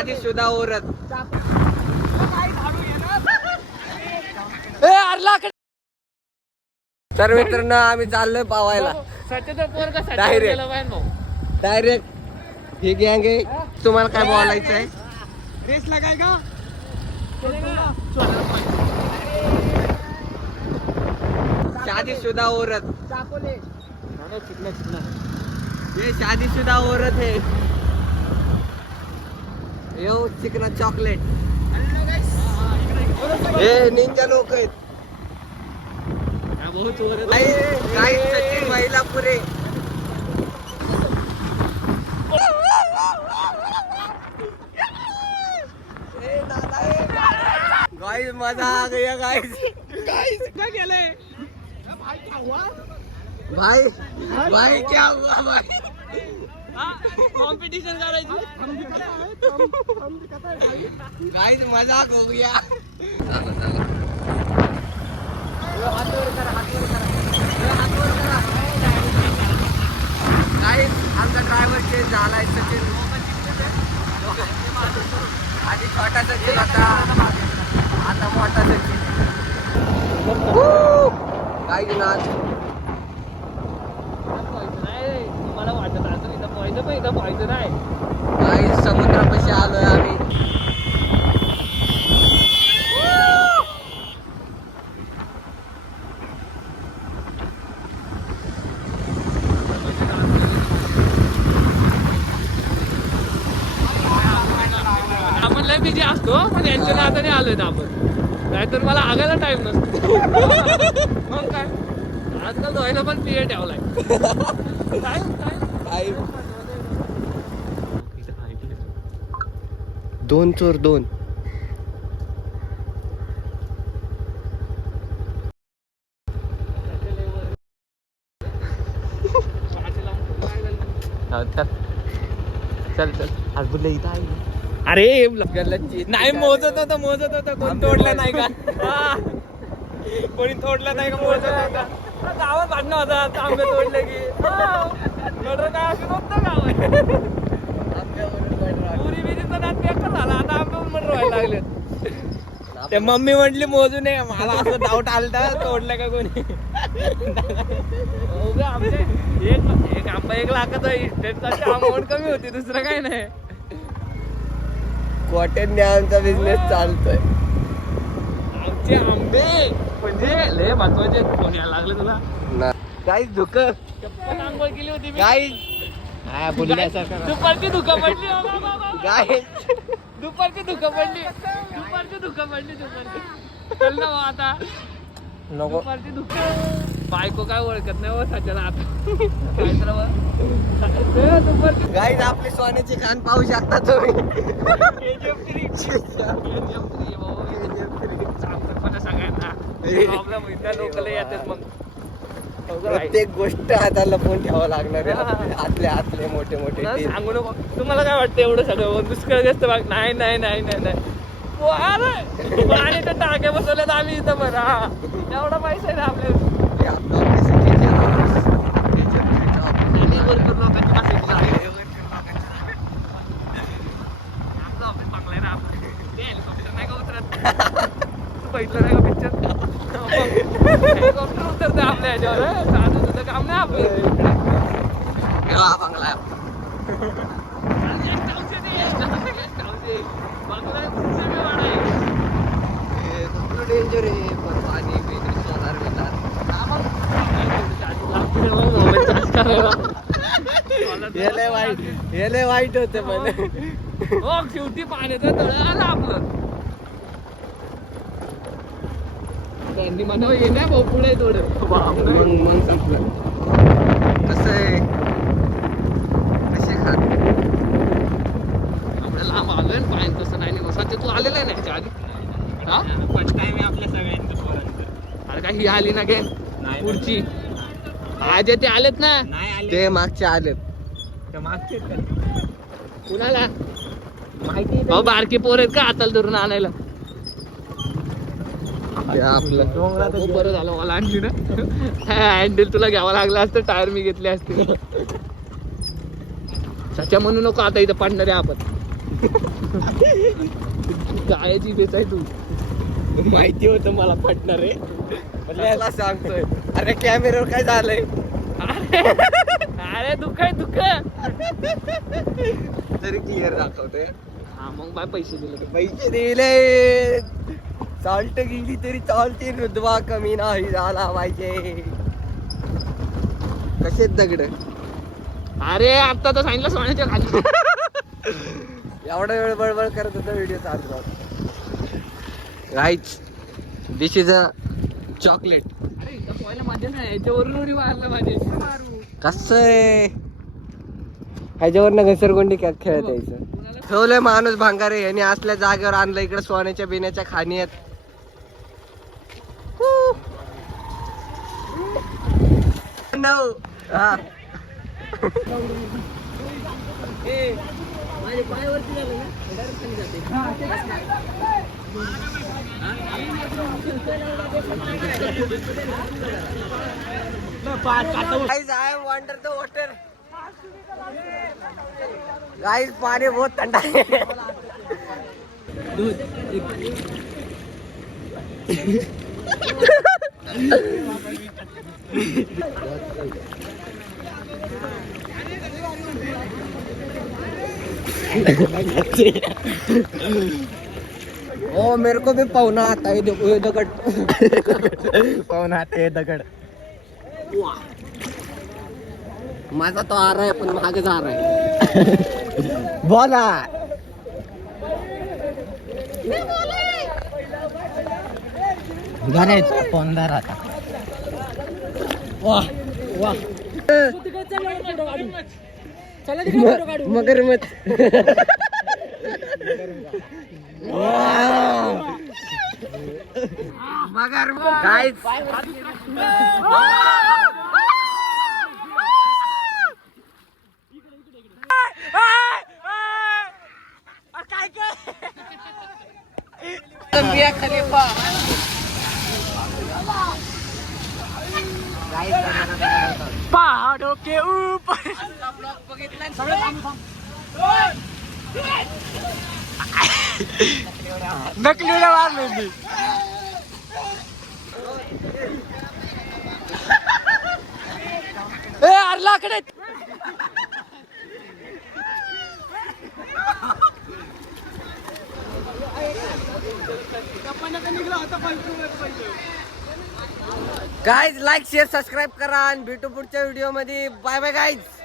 शादीशुदा औरत. तर मित्रांनो आम्ही चाललोय पावायला डायरेक्ट. ही गँग आहे. तुम्हाला काय बोलायचं आहे? रेस लगाय का? शादीशुदा औरत. ये शादीशुदा औरत है. यो चिकना चॉकलेट. हे निंजा लोक आहेत. काही सचिन महिला पुरे. गाइस मजा आ गया गाइस. काय केलंय भाई भाई क्या हुआ भाई? कॉम्पिटिशन करायची. गाइस मजाक हो गया. गाइस आमचा ड्रायव्हर चेंज झालाय. सचिन आधी छोटा सचिन होता, आता मोठा सचिन. गाइस नाच. मला वाटत असं इथं पॉईंट पण इथं पॉईंट नाही. गाइस समुद्रापाशी आलोय आम्ही. आपण लय बिझी असतो पण यांच्या नादाने आलोय ना आपण. नाहीतर मला आगायला टाइम नसतो. मग काय आजकाल धुवायला पण पिये ठेवलाय. दोन चोर दोन. चल चल आज बोलले इथं आहे. अरे नाही मोजत होता कोणी तोडलं नाही का? कोणी तोडलं नाही का? मोजत होता. गावात भांडणं होता आंबे तोडले की मर्डर काय असं नव्हतं गावात. पुरी बिरीचा नाद बेकार झाला. आता आंबे मर्डर व्हायला लागले. ते मम्मी म्हटली मोजू नये. मला असं डाऊट आलता तोडलं का कोणी. हो ग आमचे एक आंबा 1 लाखाचा इस्टेटचा अमाऊंट कमी होती. दुसरं काही नाही. कॉटन आमचा बिझनेस चालतोय. आमचे आंबे म्हणजे लय महत्वाचे. कोण यायला लागले तुला? गाईस धुक. चप्पल आंघोळ केली होती मी. गाईस दुपारची धुकं पडली. गाईस दुपारची धुकं पडली. चल ना आता नको. दुपारची धुकं. बायको काय ओळखत नाही हो सच्याला आता. दुपारची गाईस आपली सोन्याची खान पाहू शकता तुम्ही. सगळ्यांना लोकला येतात. मग प्रत्येक गोष्ट हाताला लपवून ठेवावं लागणार आहे. आतले मोठे मोठे सांगू नको. तुम्हाला काय वाटतं एवढं सगळं दुष्काळग्रस्त भाग? नाही नाही नाही नाही नाही. आणि ते टाके बसवले तर आम्ही इथं बरं. हा एवढा पैसा आहे ना आपल्याला. हेलिकॉप्टर नाही का उतरत? बघितलं नाही का पिक्चर? हेलिकॉप्टर उतरते आपल्या ह्याच्यावर. साधं तुझं काम नाही आपलं. बंगला डेंजर आहे. पण पाणी सोनार बिनार. हे लय वाईट होतं पण. हो शेवटी पाण्याचं तळ आलं आपलं. त्यांनी म्हणावं ये नाही भाऊ पुढे थोडं. मग संपलं. कसं आहे कसे खात आपल्याला लांब आलोय पाणी तसं नाही निघू. सध्या तू आलेला आहे ना ह्याच्या आधी? हा फर्स्ट टाइम आहे आपल्या सगळ्यांचं. अरे काय ही आली ना गे पुढची. आज ते आलेत ना. ते मागचे आलेत. कुणाला माहिती? भाऊ बारकी पोर आहेत का हाताला धरून आणायला? आपलं बरं झालं मला आणली ना. हँडल तुला घ्यावं लागलं असतं. टायर मी घेतले असते. सच्या म्हणू नको आता इथं पडणार आहे आपण. गायाची बेच आहे तू. माहिती होतं मला पटणार आहे. त्याला सांगतोय अरे कॅमेऱ्यावर काय झालंय. अरे दुःख आहे दुःख. तरी क्लिअर दाखवतोय. हा मग बाय पैसे दिले. पैसे दिले चालत गेली तरी चालते. रुदवा कमी नाही झाला पाहिजे. कसेच दगड. अरे आता तर सांगितलं सोन्याच्या खाली. एवढा वेळ बळबळ करत होता व्हिडिओ चालू होता. गाईच दिस इज अ चॉकलेट. अरे इथं पोहायला मजा नाही. याच्यावरून उडी मारला माझे. कसं आहे ह्याच्यावरनं घसरगुंडी खेळत यायचं. ठेवलंय माणूस भांगारे यांनी असल्या जागेवर आणलं. इकडे सोन्याच्या बिण्याच्या खाणी आहेत. हा माझ्या पायावरती झालं ना guys I am under the water. Guys पानी बहुत ठंडा है. ओ मेरे को भी पौना आता है. देखो ये दगड़. पौना आते है दगड़. माझा तो आ रहा है पण मागे जा रहा है. बोला घराच पोंदार आता. वाह वाह मगर मत. मगर गाइस मिया खलीफा. पहाड़ों के ऊपर. नकली उड्या मारली मी. ए अरलाकडे. गाइस लाईक शेअर सबस्क्राईब करा आणि भेटू पुढच्या व्हिडिओ मध्ये. Bye bye guys.